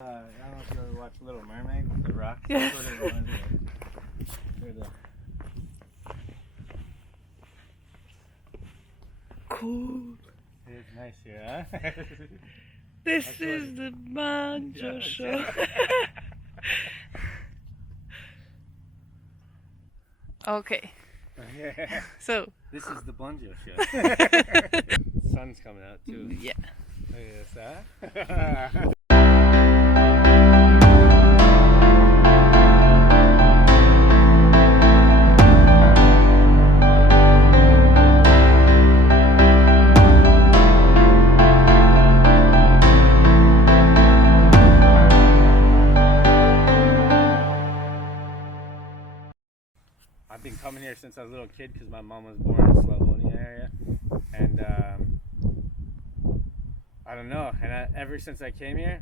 I don't know if you ever watched Little Mermaid, the rock. Yeah. That's what it reminds me of. They're Cool. It's nice here, huh? This is the Bunjo show. Okay, Yeah. so This is the Bunjo show. Sun's coming out too. yeah. Look at this, huh? I've been coming here since I was a little kid because my mom was born in the Slavonia area, and I don't know. And ever since I came here,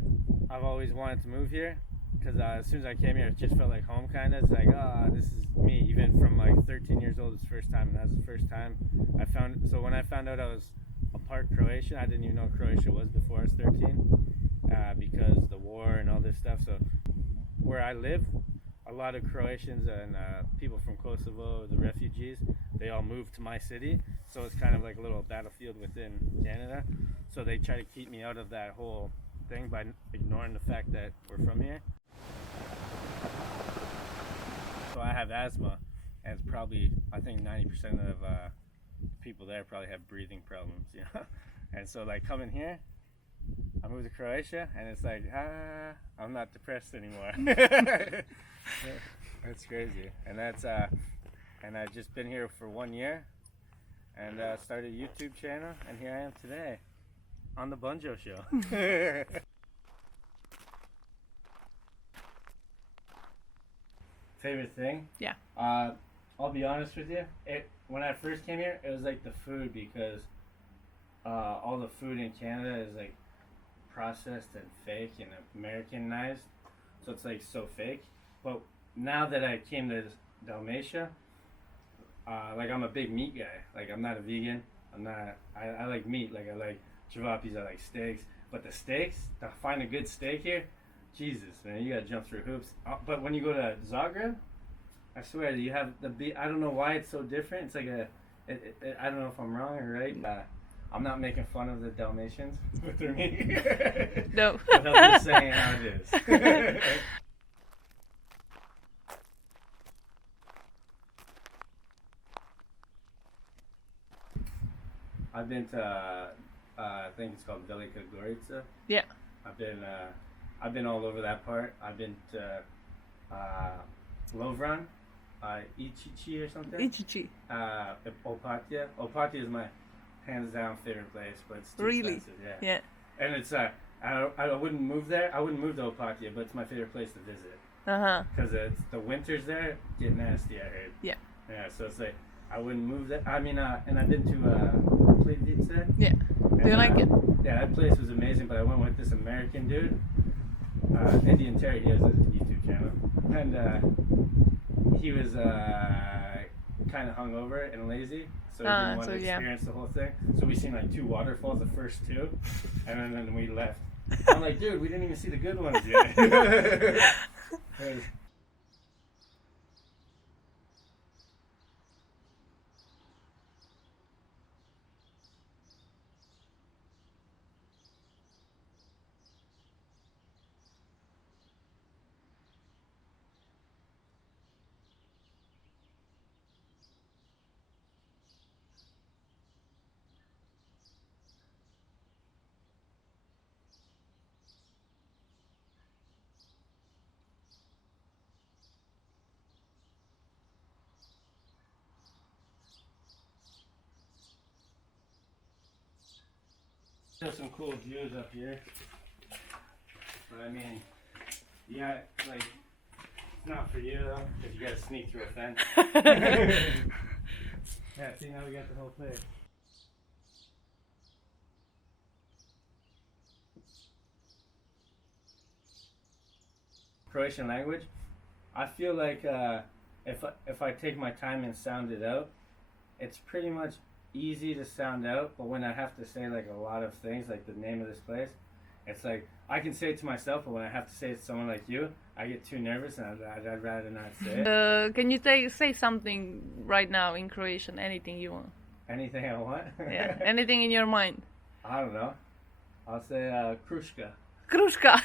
I've always wanted to move here because as soon as I came here, it just felt like home. Kind of, it's like, oh, this is me. Even from like 13 years old, it's the first time, and that was the first time I found. So when I found out I was a part Croatian, I didn't even know Croatia was before I was 13 because the war and all this stuff. So where I live, a lot of Croatians and people from Kosovo, the refugees, they all moved to my city. So it's kind of like a little battlefield within Canada. So they try to keep me out of that whole thing by ignoring the fact that we're from here. So I have asthma, and it's probably, I think 90% of people there probably have breathing problems, you know? And so like coming here, I moved to Croatia, and it's like, I'm not depressed anymore. That's crazy. And that's and I've just been here for 1 year, and started a YouTube channel, and here I am today on the Bunjo show. Favorite thing? Yeah. I'll be honest with you. When I first came here, it was like the food, because all the food in Canada is like processed and fake and Americanized, so it's like so fake. But now that I came to Dalmatia, like I'm a big meat guy. Like I'm not a vegan. I like meat. Like I like javapis. I like steaks. But the steaks, to find a good steak here, Jesus, man, you gotta jump through hoops. But when you go to Zagreb, I swear you have I don't know why it's so different. It's like I don't know if I'm wrong or right. I'm not making fun of the Dalmatians with their meat. No. But I'm just saying how it is. I've been to, I think it's called Velika Gorica. Yeah. I've been all over that part. I've been to Lovran, Ichichi or something. Ichichi. Opatia. Opatia is my hands down favorite place, but it's too Really? expensive. Yeah. Yeah. And it's I wouldn't move there. I wouldn't move to Opatia, but it's my favorite place to visit Uh-huh. because the winters there get nasty. I heard. Yeah. Yeah. So it's like I wouldn't move there. I mean, and I've been to Prizidnica. Yeah. Do you like it? Yeah, that place was amazing. But I went with this American dude, Indian Terry. He has a YouTube channel, and he was kind of hungover and lazy, so he didn't want to experience the whole thing. So we seen like 2 waterfalls, the first 2, and then we left. I'm like, dude, we didn't even see the good ones yet. There's some cool views up here, but I mean, yeah, like, it's not for you though, because you gotta sneak through a fence. Yeah, see, now we got the whole place. Croatian language, I feel like if I take my time and sound it out, it's pretty much easy to sound out, but when I have to say like a lot of things, like the name of this place, It's like I can say it to myself, but when I have to say it to someone like you, I get too nervous, and I'd rather not say it. Can you say something right now in Croatian? Anything you want? Anything I want. Yeah, anything in your mind. I don't know. I'll say kruška. Kruška.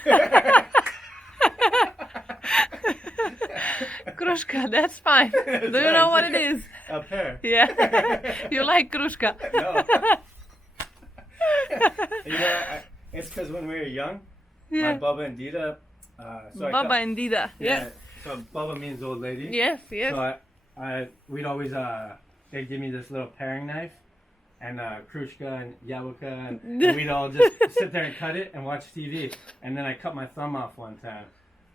Kruška, that's fine. Do you know what it is? A pear. Yeah. You like kruška? No. You know, it's because when we were young, Yeah. my Baba and Dida. Baba and Dida. Yeah. Yeah. So Baba means old lady. Yes, yes. So we'd always they'd give me this little paring knife, and kruška and jabuka, and we'd all just sit there and cut it and watch TV. And then I cut my thumb off one time,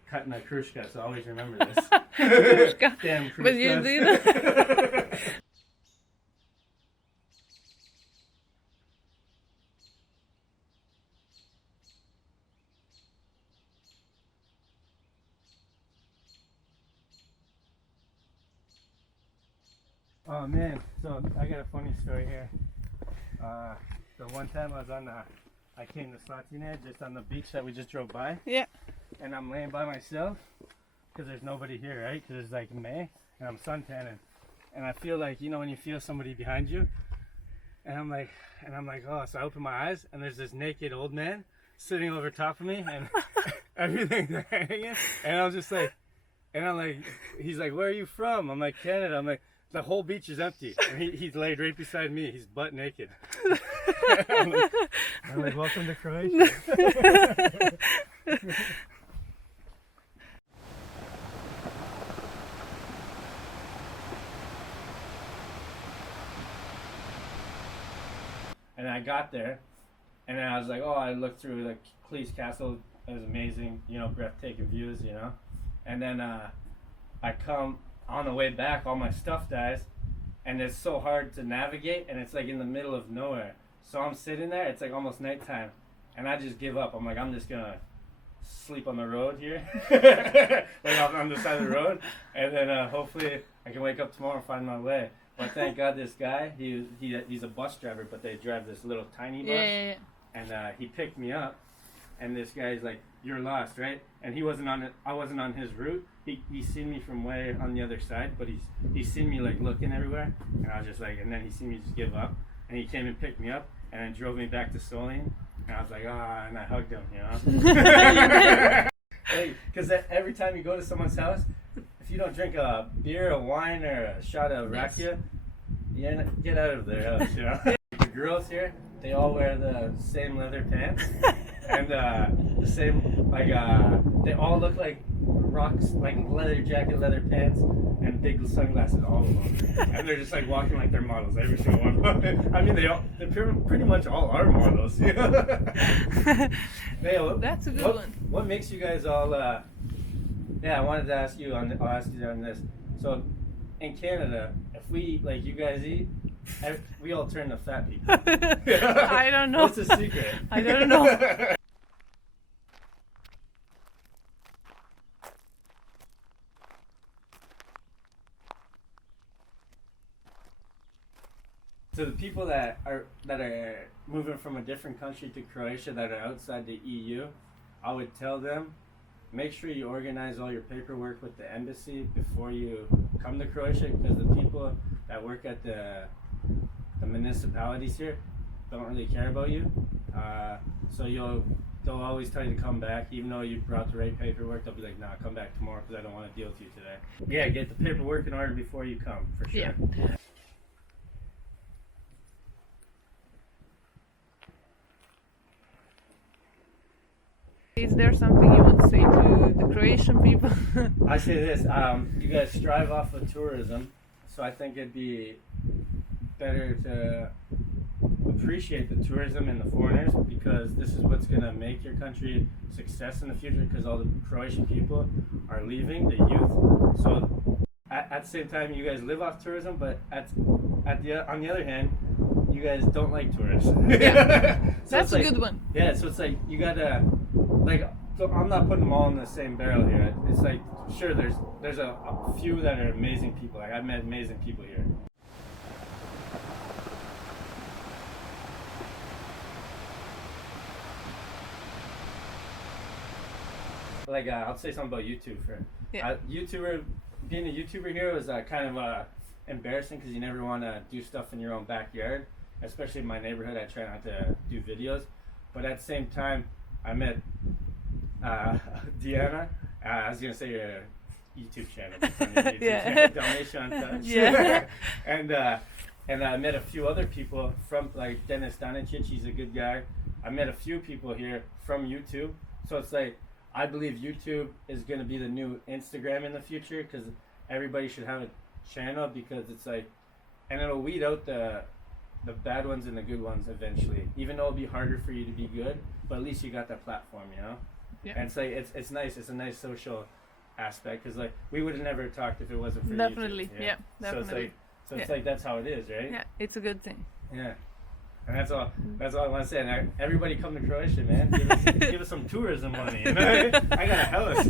cutting a kruška. So I always remember this. Kruška. Damn kruška. But you did. Oh man, so I got a funny story here. The one time I came to Slatina just on the beach that we just drove by. Yeah. And I'm laying by myself because there's nobody here, right? Because it's like May and I'm suntanning. And I feel like, you know, when you feel somebody behind you, and I'm like, oh, so I open my eyes and there's this naked old man sitting over top of me and everything's hanging. And I'm just like, he's like, where are you from? I'm like, Canada. I'm like, the whole beach is empty. And he's laid right beside me. He's butt naked. I'm like, welcome to Croatia. And I got there, and then I was like, oh, I looked through the Cleese Castle. It was amazing, you know, breathtaking views, you know. And then I come on the way back, all my stuff dies, and it's so hard to navigate, and it's like in the middle of nowhere. So I'm sitting there, it's like almost nighttime, and I just give up. I'm like, I'm just gonna sleep on the road here, like on the side of the road, and then hopefully I can wake up tomorrow and find my way. But thank God this guy, he's a bus driver, but they drive this little tiny bus, Yeah. and he picked me up, and this guy's like, you're lost, right? And he wasn't on it. I wasn't on his route. He's seen me from way on the other side, but he's seen me like looking everywhere, and I was just like, and then he seen me just give up, and he came and picked me up, and then drove me back to Solin, and I was like, ah, and I hugged him, you know. Because every time you go to someone's house, if you don't drink a beer, a wine, or a shot of rakia, you get out of their house, you know. The girls here, they all wear the same leather pants, and the same, like, they all look like rocks, like leather jacket, leather pants, and big sunglasses, all of them. And they're just like walking like they're models, every single one. I mean, they're pretty much all are models. You know? That's a good one. What makes you guys all? Yeah, I wanted to ask you I'll ask you on this. So, in Canada, if we eat like you guys eat, we all turn to fat people. I don't know. What's the secret? I don't know. So the people that are moving from a different country to Croatia that are outside the EU, I would tell them, make sure you organize all your paperwork with the embassy before you come to Croatia, because the people that work at the municipalities here don't really care about you. So they'll always tell you to come back, even though you brought the right paperwork. They'll be like, nah, come back tomorrow because I don't want to deal with you today. Yeah, get the paperwork in order before you come, for sure. Yeah. Is there something you would say to the Croatian people? I say this, you guys strive off of tourism, so I think it'd be better to appreciate the tourism and the foreigners, because this is what's going to make your country success in the future, because all the Croatian people are leaving, the youth. So at the same time, you guys live off tourism, but on the other hand, you guys don't like tourists. Yeah. So that's a like, good one. Yeah, so it's like you gotta, like, so I'm not putting them all in the same barrel here. It's like, sure, there's a few that are amazing people. Like, I've met amazing people here. like I'll say something about YouTube for being a YouTuber here was kind of embarrassing because you never want to do stuff in your own backyard, especially in my neighborhood. I try not to do videos, but at the same time, I met Deanna. I was gonna say your YouTube channel, it's on your YouTube channel, Dalmatia Untouched. Yeah. And I met a few other people from like Dennis Donicic. He's a good guy. I met a few people here from YouTube, so it's like I believe YouTube is gonna be the new Instagram in the future because everybody should have a channel because it's like, and it'll weed out the bad ones and the good ones eventually. Even though it'll be harder for you to be good, but at least you got that platform, you know. Yeah. And it's like it's nice. It's a nice social aspect because like we would have never talked if it wasn't for Definitely. YouTube. Yeah, definitely. So it's like that's how it is, right? Yeah, it's a good thing. Yeah. And that's all I want to say. And everybody come to Croatia, man. Give us some tourism money. You know? I got a house.